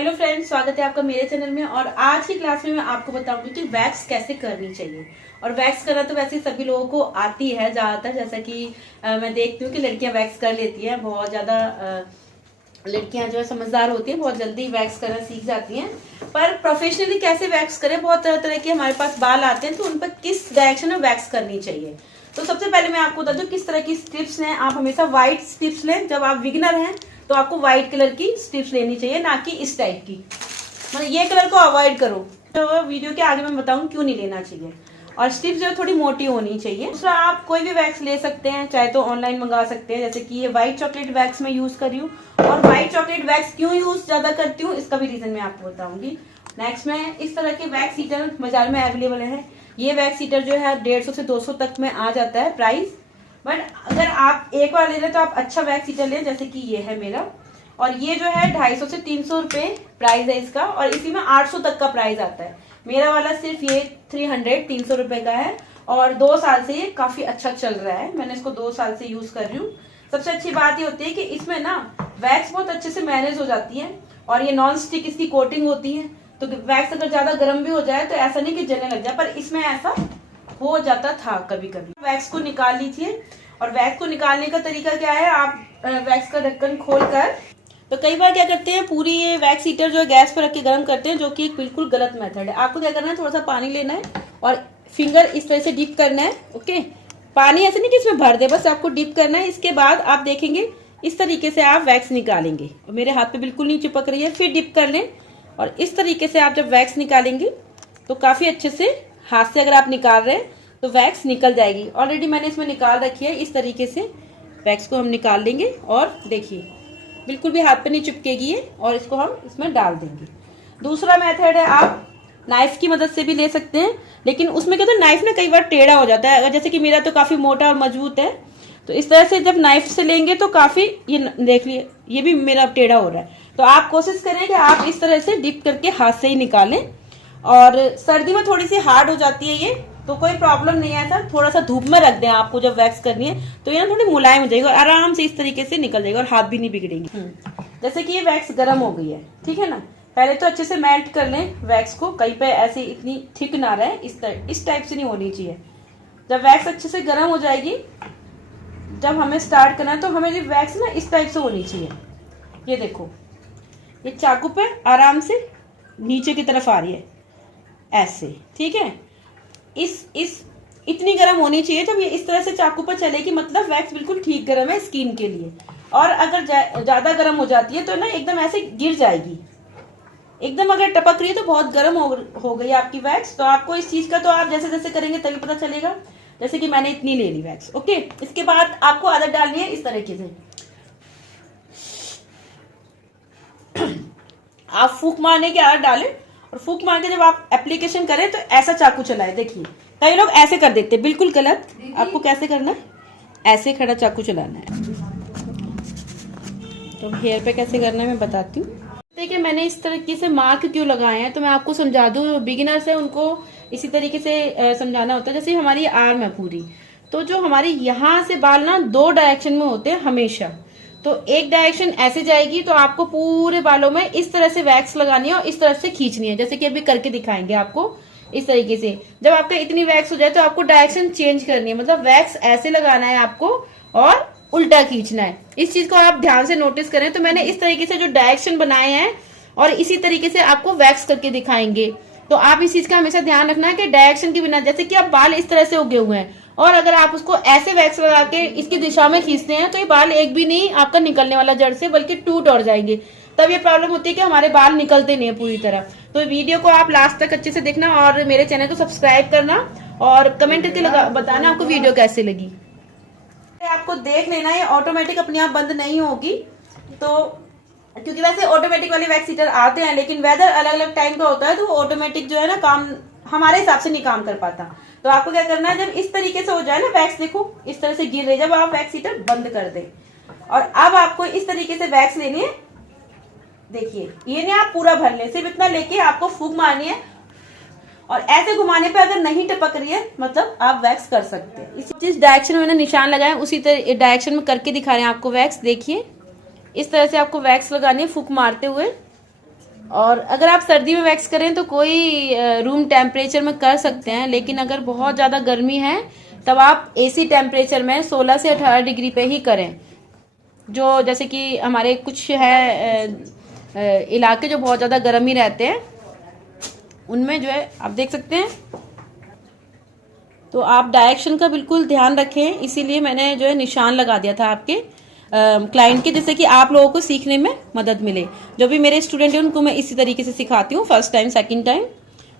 Hello friends, स्वागत है आपका मेरे चैनल में। और आज की क्लास में मैं आपको बताऊंगी कि वैक्स कैसे करनी चाहिए। और वैक्स करना तो वैसे सभी लोगों को आती है ज्यादातर, जैसा कि मैं देखती हूँ कि लड़कियां वैक्स कर लेती हैं। बहुत ज्यादा लड़कियां जो है समझदार होती हैं, बहुत जल्दी वैक्स करना सीख जाती हैं। पर प्रोफेशनली कैसे वैक्स करें, बहुत तरह तरह के हमारे पास बाल आते हैं, तो उन पर किस डायरेक्शन में वैक्स करनी चाहिए। तो सबसे पहले मैं आपको बता दूं किस तरह की स्ट्रिप्स हैं। आप हमेशा व्हाइट स्ट्रिप्स लें। जब आप बिगिनर हैं तो आपको व्हाइट कलर की स्ट्रिप्स लेनी चाहिए, ना कि इस टाइप की। मतलब ये कलर को अवॉइड करो। तो वीडियो के आगे मैं बताऊं क्यों नहीं लेना चाहिए। और स्ट्रिप्स जो है थोड़ी मोटी होनी चाहिए। दूसरा, आप कोई भी वैक्स ले सकते हैं, चाहे तो ऑनलाइन मंगा सकते हैं। जैसे कि ये व्हाइट चॉकलेट वैक्स मैं यूज कर रही हूँ। और व्हाइट चॉकलेट वैक्स क्यों यूज ज्यादा करती हूँ, इसका भी रीजन मैं आपको बताऊंगी। नेक्स्ट में इस तरह के वैक्स हीटर बाजार में अवेलेबल है। ये वैक्स हीटर जो है 150 से 200 तक में आ जाता है प्राइस। बट अगर आप एक बार ले रहे तो आप अच्छा वैक्स हीटर लें, जैसे कि ये है मेरा। और ये जो है 250 से 300 रुपए प्राइस है इसका। और इसी में 800 तक का प्राइस आता है। मेरा वाला सिर्फ ये 300 रुपए का है। और 2 साल से ये काफी अच्छा चल रहा है। मैंने इसको 2 साल से यूज कर रही हूँ। सबसे अच्छी बात ये होती है कि इसमें ना वैक्स बहुत अच्छे से मैनेज हो जाती है। और ये नॉन स्टिक इसकी कोटिंग होती है, तो वैक्स अगर ज्यादा गर्म भी हो जाए तो ऐसा नहीं कि जलने लग जाए, पर इसमें ऐसा हो जाता था कभी कभी। वैक्स को निकाल लीजिए। और वैक्स को निकालने का तरीका क्या है, आप वैक्स का ढक्कन खोलकर, तो कई बार क्या करते हैं, पूरी ये वैक्स हीटर जो है गैस पर रख के गर्म करते हैं, जो कि बिल्कुल गलत मेथड है। आपको क्या करना है, थोड़ा सा पानी लेना है और फिंगर इस तरह से डिप करना है। ओके, पानी ऐसे नहीं कि इसमें भर दे, बस आपको डिप करना है। इसके बाद आप देखेंगे इस तरीके से आप वैक्स निकालेंगे। और मेरे हाथ पे बिल्कुल नहीं चिपक रही है। फिर डिप कर लें और इस तरीके से आप जब वैक्स निकालेंगे तो काफी अच्छे से हाथ से अगर आप निकाल रहे हैं तो वैक्स निकल जाएगी। ऑलरेडी मैंने इसमें निकाल रखी है। इस तरीके से वैक्स को हम निकाल लेंगे और देखिए बिल्कुल भी हाथ पे नहीं चिपकेगी ये। और इसको हम इसमें डाल देंगे। दूसरा मेथड है, आप नाइफ की मदद से भी ले सकते हैं। लेकिन उसमें क्या होता है, नाइफ ना कई बार टेढ़ा हो जाता है। अगर जैसे कि मेरा तो काफी मोटा और मजबूत है, तो इस तरह से जब नाइफ से लेंगे तो काफी, ये देख लिए ये भी मेरा टेढ़ा हो रहा है। तो आप कोशिश करें कि आप इस तरह से डिप करके हाथ से ही निकालें। और सर्दी में थोड़ी सी हार्ड हो जाती है ये, तो कोई प्रॉब्लम नहीं है। सर थोड़ा सा धूप में रख दें आपको जब वैक्स करनी है, तो ये ना थोड़ी मुलायम हो जाएगी और आराम से इस तरीके से निकल जाएगा और हाथ भी नहीं बिगड़ेंगे। जैसे कि ये वैक्स गर्म हो गई है, ठीक है ना। पहले तो अच्छे से मेल्ट कर लें वैक्स को, कहीं पे ऐसे इतनी थिक ना रहे, इस टाइप से नहीं होनी चाहिए। जब वैक्स अच्छे से गर्म हो जाएगी, जब हमें स्टार्ट करना है, तो हमें वैक्स ना इस टाइप से होनी चाहिए। ये देखो, ये चाकू पे आराम से नीचे की तरफ आ रही है ऐसे, ठीक है। इस इतनी गर्म होनी चाहिए। जब ये इस तरह से चाकू पर चलेगी, मतलब वैक्स बिल्कुल ठीक गर्म है स्किन के लिए। और अगर ज्यादा गर्म हो जाती है तो ना एकदम ऐसे गिर जाएगी। एकदम अगर टपक रही है तो बहुत गर्म हो गई आपकी वैक्स। तो आपको इस चीज का, तो आप जैसे जैसे करेंगे तभी पता चलेगा। जैसे कि मैंने इतनी ले ली वैक्स। ओके, इसके बाद आपको आदत डालनी है इस तरीके से। आप फूंक मारने की आदत डालें। और फूंक मार के जब आप एप्लीकेशन करें तो ऐसा चाकू चलाएं। देखिए कई लोग ऐसे कर देते हैं, बिल्कुल गलत। आपको कैसे करना है, ऐसे खड़ा चाकू चलाना है। तो हेयर पे कैसे करना है मैं बताती हूँ। देखिए मैंने इस तरीके से मार्क क्यों लगाए हैं, तो मैं आपको समझा दूं। बिगिनर्स है उनको इसी तरीके से समझाना होता है। जैसे हमारी आर्म है पूरी, तो जो हमारे यहाँ से बाल ना 2 डायरेक्शन में होते हैं हमेशा। तो एक डायरेक्शन ऐसे जाएगी, तो आपको पूरे बालों में इस तरह से वैक्स लगानी है और इस तरह से खींचनी है। जैसे कि अभी करके दिखाएंगे आपको इस तरीके से। जब आपका इतनी वैक्स हो जाए तो आपको डायरेक्शन चेंज करनी है, मतलब वैक्स ऐसे लगाना है आपको और उल्टा खींचना है। इस चीज को आप ध्यान से नोटिस करें। तो मैंने इस तरीके से जो डायरेक्शन बनाए हैं और इसी तरीके से आपको वैक्स करके दिखाएंगे। तो आप इस चीज का हमेशा ध्यान रखना है कि डायरेक्शन के बिना, जैसे कि आप बाल इस तरह से उगे हुए हैं और अगर आप उसको ऐसे वैक्स लगा के इसकी दिशा में खींचते हैं, तो ये बाल एक भी नहीं आपका निकलने वाला जड़ से, बल्कि टूट और जाएंगे। तब ये प्रॉब्लम होती है कि हमारे बाल निकलते नहीं है पूरी तरह। तो वीडियो को आप लास्ट तक अच्छे से देखना और मेरे चैनल को सब्सक्राइब करना और कमेंट करके बताना आपको वीडियो कैसे लगी। आपको देख लेना है, ऑटोमेटिक अपने आप बंद नहीं होगी। तो क्योंकि वैसे ऑटोमेटिक वाले वैक्स हीटर आते हैं, लेकिन वेदर अलग अलग टाइम का होता है, तो ऑटोमेटिक जो है ना काम हमारे हिसाब से नहीं काम कर पाता। तो आपको क्या करना है, जब इस तरीके से हो जाए ना वैक्स, देखो इस तरह से गिर रही, जब आप वैक्स हीटर बंद कर दें। और अब आपको इस तरीके से वैक्स लेनी है। देखिए ये नहीं आप पूरा भर ले, सिर्फ इतना लेके आपको फूंक मारनी है और ऐसे घुमाने पे अगर नहीं टपक रही है, मतलब आप वैक्स कर सकते हैं। जिस डायरेक्शन में मैंने निशान लगाया उसी तरह डायरेक्शन में करके दिखा रहे हैं आपको वैक्स। देखिए इस तरह से आपको वैक्स लगानी है फूंक मारते हुए। और अगर आप सर्दी में वैक्स करें तो कोई रूम टेम्परेचर में कर सकते हैं, लेकिन अगर बहुत ज़्यादा गर्मी है तब आप एसी टेम्परेचर में 16 से 18 डिग्री पे ही करें। जो जैसे कि हमारे कुछ है इलाके जो बहुत ज़्यादा गर्म ही रहते हैं, उनमें जो है आप देख सकते हैं। तो आप डायरेक्शन का बिल्कुल ध्यान रखें, इसीलिए मैंने जो है निशान लगा दिया था आपके क्लाइंट के, जिससे कि आप लोगों को सीखने में मदद मिले। जो भी मेरे स्टूडेंट हैं उनको मैं इसी तरीके से सिखाती हूँ, फर्स्ट टाइम सेकंड टाइम।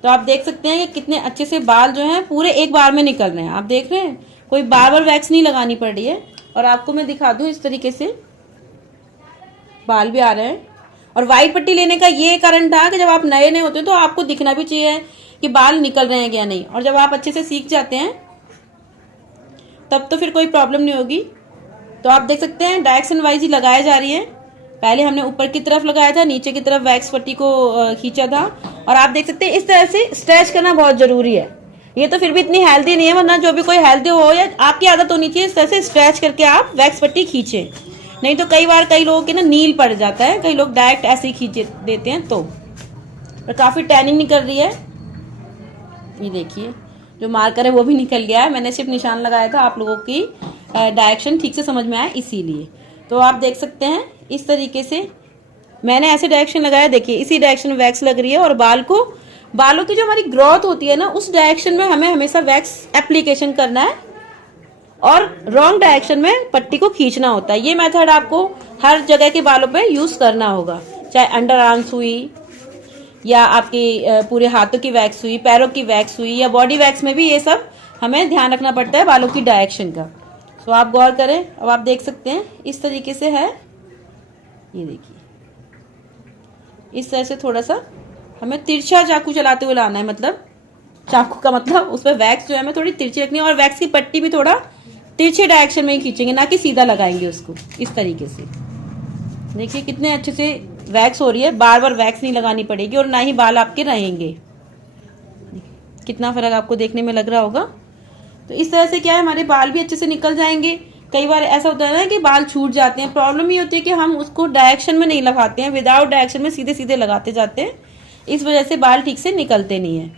तो आप देख सकते हैं कि कितने अच्छे से बाल जो हैं पूरे एक बार में निकल रहे हैं। आप देख रहे हैं, कोई बार बार वैक्स नहीं लगानी पड़ रही है। और आपको मैं दिखा दूं, इस तरीके से बाल भी आ रहे हैं। और व्हाइट पट्टी लेने का ये कारण था कि जब आप नए नए होते हैं तो आपको दिखना भी चाहिए कि बाल निकल रहे हैं या नहीं। और जब आप अच्छे से सीख जाते हैं तब तो फिर कोई प्रॉब्लम नहीं होगी। तो आप देख सकते हैं डायरेक्शन वाइज ही लगाया जा रही है। पहले हमने ऊपर की तरफ लगाया था, नीचे की तरफ वैक्स पट्टी को खींचा था। और आप देख सकते हैं इस तरह से स्ट्रेच करना बहुत जरूरी है। ये तो फिर भी इतनी हेल्दी नहीं है, वरना जो भी कोई हेल्दी हो या आपकी आदत होनी चाहिए, इस तरह से स्ट्रेच करके आप वैक्स पट्टी खींचे। नहीं तो कई बार कई लोगों के ना नील पड़ जाता है, कई लोग डायरेक्ट ऐसे ही खींच देते हैं। तो और काफी टैनिंग निकल रही है, ये देखिए जो मार्कर है वो भी निकल गया है। मैंने सिर्फ निशान लगाया था, आप लोगों की डायरेक्शन ठीक से समझ में आया इसीलिए। तो आप देख सकते हैं इस तरीके से मैंने ऐसे डायरेक्शन लगाया। देखिए इसी डायरेक्शन में वैक्स लग रही है। और बालों की जो हमारी ग्रोथ होती है ना, उस डायरेक्शन में हमें हमेशा वैक्स एप्लीकेशन करना है और रॉन्ग डायरेक्शन में पट्टी को खींचना होता है। ये मेथड आपको हर जगह के बालों पे यूज करना होगा, चाहे अंडर आर्म्स हुई या आपकी पूरे हाथों की वैक्स हुई, पैरों की वैक्स हुई या बॉडी वैक्स में भी ये सब हमें ध्यान रखना पड़ता है बालों की डायरेक्शन का। तो आप गौर करें। अब आप देख सकते हैं इस तरीके से है, ये देखिए इस तरह से थोड़ा सा हमें तिरछा चाकू चलाते हुए लाना है। मतलब चाकू का मतलब उस पर वैक्स जो है हमें थोड़ी तिरछी रखनी है। और वैक्स की पट्टी भी थोड़ा तिरछे डायरेक्शन में ही खींचेंगे, ना कि सीधा लगाएंगे उसको। इस तरीके से देखिए कितने अच्छे से वैक्स हो रही है, बार बार वैक्स नहीं लगानी पड़ेगी और ना ही बाल आपके रहेंगे। कितना फर्क आपको देखने में लग रहा होगा। तो इस तरह से क्या है, हमारे बाल भी अच्छे से निकल जाएंगे। कई बार ऐसा होता है ना कि बाल छूट जाते हैं। प्रॉब्लम ये होती है कि हम उसको डायरेक्शन में नहीं लगाते हैं, विदाउट डायरेक्शन में सीधे सीधे लगाते जाते हैं, इस वजह से बाल ठीक से निकलते नहीं है।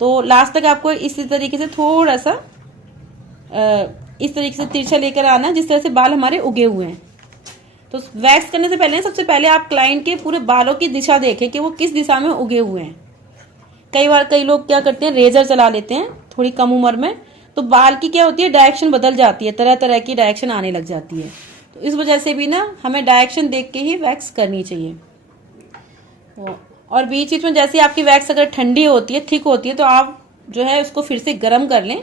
तो लास्ट तक आपको इसी तरीके से थोड़ा सा इस तरीके से तिरछा लेकर आना, जिस तरह से बाल हमारे उगे हुए हैं। तो वैक्स करने से पहले सबसे पहले आप क्लाइंट के पूरे बालों की दिशा देखें कि वो किस दिशा में उगे हुए हैं। कई बार कई लोग क्या करते हैं, रेजर चला लेते हैं थोड़ी कम उम्र में, तो बाल की क्या होती है, डायरेक्शन बदल जाती है, तरह तरह की डायरेक्शन आने लग जाती है। तो इस वजह से भी ना हमें डायरेक्शन देख के ही वैक्स करनी चाहिए। और बीच बीच में जैसे आपकी वैक्स अगर ठंडी होती है, थिक होती है, तो आप जो है उसको फिर से गर्म कर लें।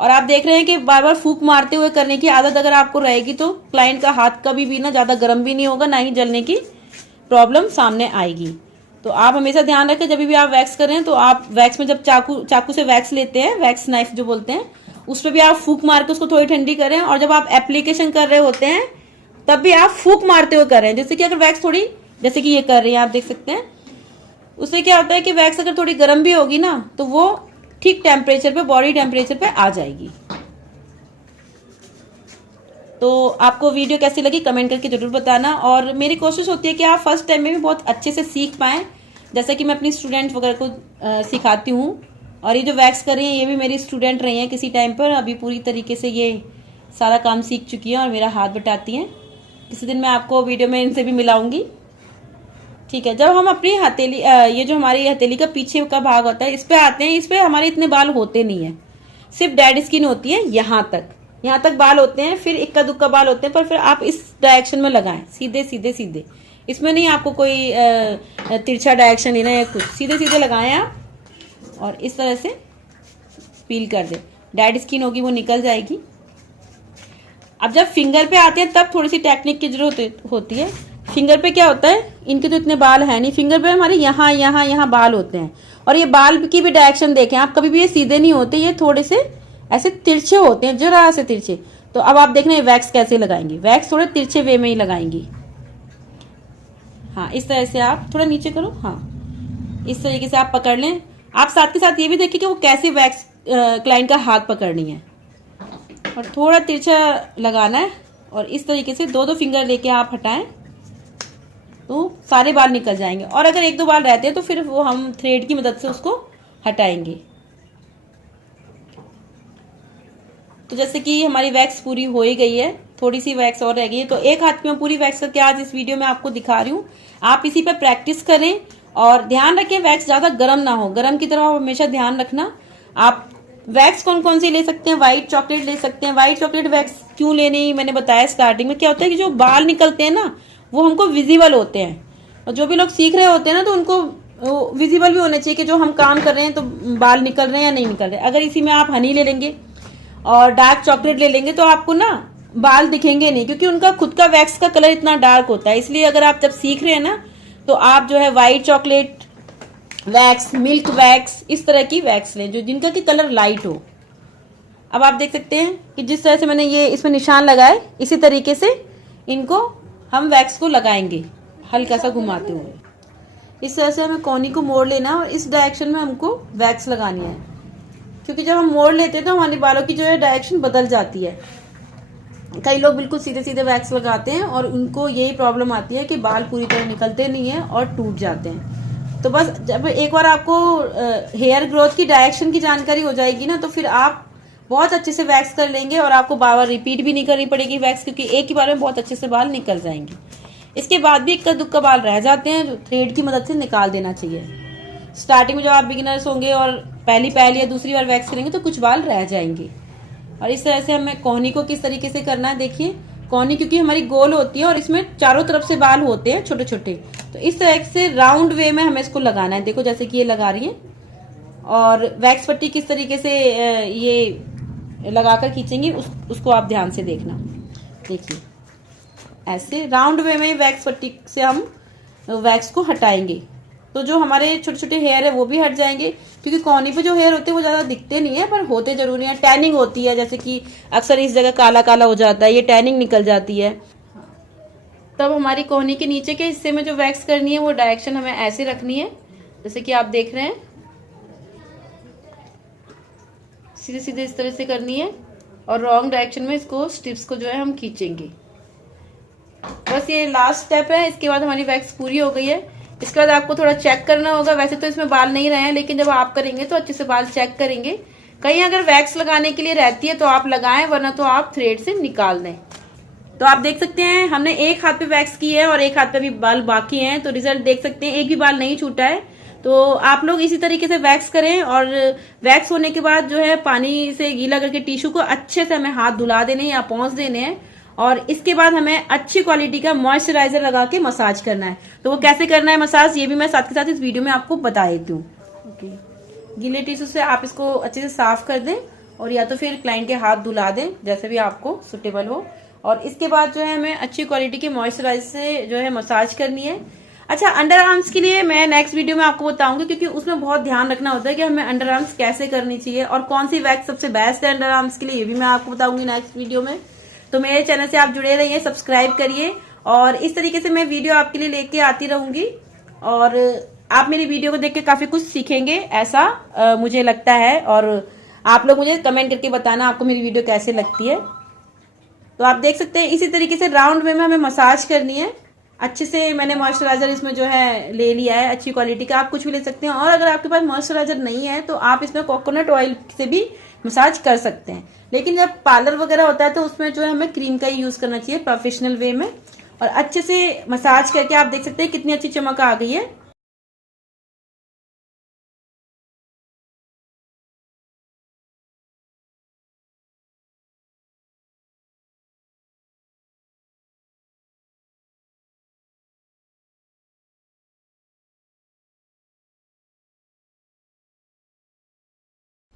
और आप देख रहे हैं कि बार बार फूंक मारते हुए करने की आदत अगर आपको रहेगी तो क्लाइंट का हाथ कभी भी ना ज़्यादा गर्म भी नहीं होगा, ना ही जलने की प्रॉब्लम सामने आएगी। तो आप हमेशा ध्यान रखें, जब भी आप वैक्स करें तो आप वैक्स में जब चाकू से वैक्स लेते हैं, वैक्स नाइफ जो बोलते हैं, उस पर भी आप फूंक मार के उसको थोड़ी ठंडी करें। और जब आप एप्लीकेशन कर रहे होते हैं तब भी आप फूंक मारते हुए करें। जैसे कि अगर वैक्स थोड़ी, जैसे कि ये कर रही है, आप देख सकते हैं, उससे क्या होता है कि वैक्स अगर थोड़ी गर्म भी होगी ना तो वो ठीक टेम्परेचर पे, बॉडी टेम्परेचर पे आ जाएगी। तो आपको वीडियो कैसी लगी कमेंट करके जरूर बताना। और मेरी कोशिश होती है कि आप फर्स्ट टाइम में भी बहुत अच्छे से सीख पाएं, जैसा कि मैं अपनी स्टूडेंट वगैरह को सिखाती हूँ। और ये जो वैक्स कर रही हैं ये भी मेरी स्टूडेंट रही हैं किसी टाइम पर, अभी पूरी तरीके से ये सारा काम सीख चुकी हैं और मेरा हाथ बटाती हैं। किसी दिन मैं आपको वीडियो में इनसे भी मिलाऊंगी, ठीक है। जब हम अपनी हथेली, ये जो हमारी हथेली का पीछे का भाग होता है, इस पे आते हैं, इस पे हमारे इतने बाल होते नहीं है, सिर्फ डेड स्किन होती है, यहाँ तक बाल होते हैं, फिर इक्का दुक्का बाल होते हैं। पर फिर आप इस डायरेक्शन में लगाएं, सीधे सीधे सीधे, इसमें नहीं आपको कोई तिरछा डायरेक्शन लेना है, कुछ सीधे सीधे लगाएं आप और इस तरह से पील कर दें। डेड स्किन होगी वो निकल जाएगी। अब जब फिंगर पे आते हैं तब थोड़ी सी टेक्निक की जरूरत होती है। फिंगर पे क्या होता है, इनके तो इतने बाल है नहीं, फिंगर पे हमारे यहाँ बाल होते हैं। और ये बाल की भी डायरेक्शन देखें आप, कभी भी ये सीधे नहीं होते, ये थोड़े से ऐसे तिरछे होते हैं, जरा से तिरछे। तो अब आप देख रहे हैं वैक्स कैसे लगाएंगे, वैक्स थोड़े तिरछे वे में ही लगाएंगी। हाँ इस तरह से आप थोड़ा नीचे करो, हाँ इस तरीके से आप पकड़ लें। आप साथ के साथ ये भी देखिए कि वो कैसे वैक्स क्लाइंट का हाथ पकड़नी है और थोड़ा तिरछा लगाना है। और इस तरीके से दो फिंगर लेके आप हटाएं, तो सारे बाल निकल जाएंगे। और अगर एक दो बाल रहते हैं तो फिर वो हम थ्रेड की मदद से उसको हटाएंगे। तो जैसे कि हमारी वैक्स पूरी हो ही गई है, थोड़ी सी वैक्स और रह गई है, तो एक हाथ में पूरी वैक्स करके आज इस वीडियो में आपको दिखा रही हूँ। आप इसी पे प्रैक्टिस करें और ध्यान रखें वैक्स ज्यादा गर्म ना हो, गर्म की तरफ हमेशा ध्यान रखना। आप वैक्स कौन कौन सी ले सकते हैं, व्हाइट चॉकलेट ले सकते हैं। व्हाइट चॉकलेट वैक्स क्यों लेनी मैंने बताया स्टार्टिंग में। क्या होता है कि जो बाल निकलते हैं ना वो हमको विजिबल होते हैं, और जो भी लोग सीख रहे होते हैं ना तो उनको विजिबल भी होने चाहिए कि जो हम काम कर रहे हैं तो बाल निकल रहे हैं या नहीं निकल रहे। अगर इसी में आप हनी ले लेंगे और डार्क चॉकलेट ले लेंगे तो आपको ना बाल दिखेंगे नहीं, क्योंकि उनका खुद का वैक्स का कलर इतना डार्क होता है। इसलिए अगर आप जब सीख रहे हैं ना तो आप जो है white chocolate wax, milk wax, इस तरह की वैक्स लें जो जिनका की कलर लाइट हो। अब आप देख सकते हैं कि जिस तरह से मैंने ये इसमें निशान लगाए, इसी तरीके से इनको हम वैक्स को लगाएंगे हल्का सा घुमाते हुए। इस तरह से हमें कोनी को मोड़ लेना और इस डायरेक्शन में हमको वैक्स लगानी है, क्योंकि जब हम मोड़ लेते हैं तो हमारे बालों की जो है डायरेक्शन बदल जाती है। कई लोग बिल्कुल सीधे सीधे वैक्स लगाते हैं और उनको यही प्रॉब्लम आती है कि बाल पूरी तरह निकलते नहीं है और टूट जाते हैं। तो बस जब एक बार आपको हेयर ग्रोथ की डायरेक्शन की जानकारी हो जाएगी ना तो फिर आप बहुत अच्छे से वैक्स कर लेंगे और आपको बार बार रिपीट भी नहीं करनी पड़ेगी वैक्स, क्योंकि एक ही बार में बहुत अच्छे से बाल निकल जाएंगे। इसके बाद भी इक्का दुक्का बाल रह जाते हैं जो थ्रेड की मदद से निकाल देना चाहिए। स्टार्टिंग में जब आप बिगिनर्स होंगे और पहली या दूसरी बार वैक्स करेंगे तो कुछ बाल रह जाएंगे। और इस तरह से हमें कोहनी को किस तरीके से करना है, देखिए कोहनी क्योंकि हमारी गोल होती है और इसमें चारों तरफ से बाल होते हैं छोटे छोटे, तो इस तरह से राउंड वे में हमें इसको लगाना है। देखो जैसे कि ये लगा रही है, और वैक्स पट्टी किस तरीके से ये लगाकर खींचेंगे उसको आप ध्यान से देखना। देखिए ऐसे राउंड वे में वैक्स पट्टी से हम वैक्स को हटाएंगे, तो जो हमारे छोटे छोटे हेयर है वो भी हट जाएंगे। क्योंकि कोहनी पे जो हेयर होते हैं वो ज्यादा दिखते नहीं है पर होते जरूरी है। टैनिंग होती है, जैसे कि अक्सर इस जगह काला काला हो जाता है, ये टैनिंग निकल जाती है। तब हमारी कोहनी के नीचे के हिस्से में जो वैक्स करनी है वो डायरेक्शन हमें ऐसे रखनी है, जैसे कि आप देख रहे हैं, सीधे सीधे इस तरह से करनी है और रॉन्ग डायरेक्शन में इसको स्टिप्स को जो है हम खींचेंगे। बस ये लास्ट स्टेप है, इसके बाद हमारी वैक्स पूरी हो गई है। इसके बाद आपको थोड़ा चेक करना होगा। वैसे तो इसमें बाल नहीं रहे हैं, लेकिन जब आप करेंगे तो अच्छे से बाल चेक करेंगे। कहीं अगर वैक्स लगाने के लिए रहती है तो आप लगाएं, वरना तो आप थ्रेड से निकाल दें। तो आप देख सकते हैं हमने एक हाथ पे वैक्स की है और एक हाथ पे भी बाल बाकी हैं, तो रिजल्ट देख सकते हैं, एक भी बाल नहीं छूटा है। तो आप लोग इसी तरीके से वैक्स करें, और वैक्स होने के बाद जो है पानी से गीला करके टिश्यू को अच्छे से हमें हाथ धुला देने या पोंछ देने हैं, और इसके बाद हमें अच्छी क्वालिटी का मॉइस्चराइजर लगा के मसाज करना है। तो वो कैसे करना है मसाज, ये भी मैं साथ के साथ इस वीडियो में आपको बता देती हूँ। गीले टिश्यू से आप इसको अच्छे से साफ कर दें, और या तो फिर क्लाइंट के हाथ धुला दें, जैसे भी आपको सुटेबल हो। और इसके बाद जो है हमें अच्छी क्वालिटी के मॉइस्चराइजर से जो है मसाज करनी है। अच्छा, अंडर आर्म्स के लिए मैं नेक्स्ट वीडियो में आपको बताऊंगी, क्योंकि उसमें बहुत ध्यान रखना होता है कि हमें अंडर आर्म्स कैसे करनी चाहिए और कौन सी वैक्स सबसे बेस्ट है अंडर आर्म्स के लिए, ये भी मैं आपको बताऊंगी नेक्स्ट वीडियो में। तो मेरे चैनल से आप जुड़े रहिए, सब्सक्राइब करिए, और इस तरीके से मैं वीडियो आपके लिए लेके आती रहूंगी, और आप मेरी वीडियो को देख के काफी कुछ सीखेंगे, ऐसा मुझे लगता है। और आप लोग मुझे कमेंट करके बताना आपको मेरी वीडियो कैसे लगती है। तो आप देख सकते हैं इसी तरीके से राउंड वे में हमें मसाज करनी है अच्छे से। मैंने मॉइस्चराइजर इसमें जो है ले लिया है अच्छी क्वालिटी का, आप कुछ भी ले सकते हैं। और अगर आपके पास मॉइस्चराइजर नहीं है तो आप इसमें कोकोनट ऑयल से भी मसाज कर सकते हैं, लेकिन जब पार्लर वगैरह होता है तो उसमें जो है हमें क्रीम का ही यूज करना चाहिए प्रोफेशनल वे में। और अच्छे से मसाज करके आप देख सकते हैं कितनी अच्छी चमक आ गई है।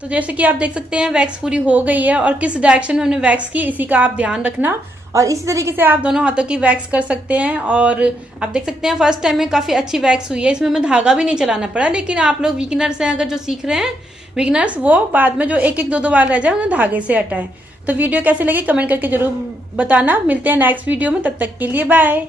तो जैसे कि आप देख सकते हैं वैक्स पूरी हो गई है, और किस डायरेक्शन में हमने वैक्स की इसी का आप ध्यान रखना। और इसी तरीके से आप दोनों हाथों की वैक्स कर सकते हैं। और आप देख सकते हैं फर्स्ट टाइम में काफी अच्छी वैक्स हुई है, इसमें हमें धागा भी नहीं चलाना पड़ा। लेकिन आप लोग बिगिनर्स हैं, अगर जो सीख रहे हैं बिगिनर्स, वो बाद में जो एक एक दो बार रह जाए उन्हें धागे से हटाएं। तो वीडियो कैसे लगी कमेंट करके जरूर बताना। मिलते हैं नेक्स्ट वीडियो में, तब तक के लिए बाय।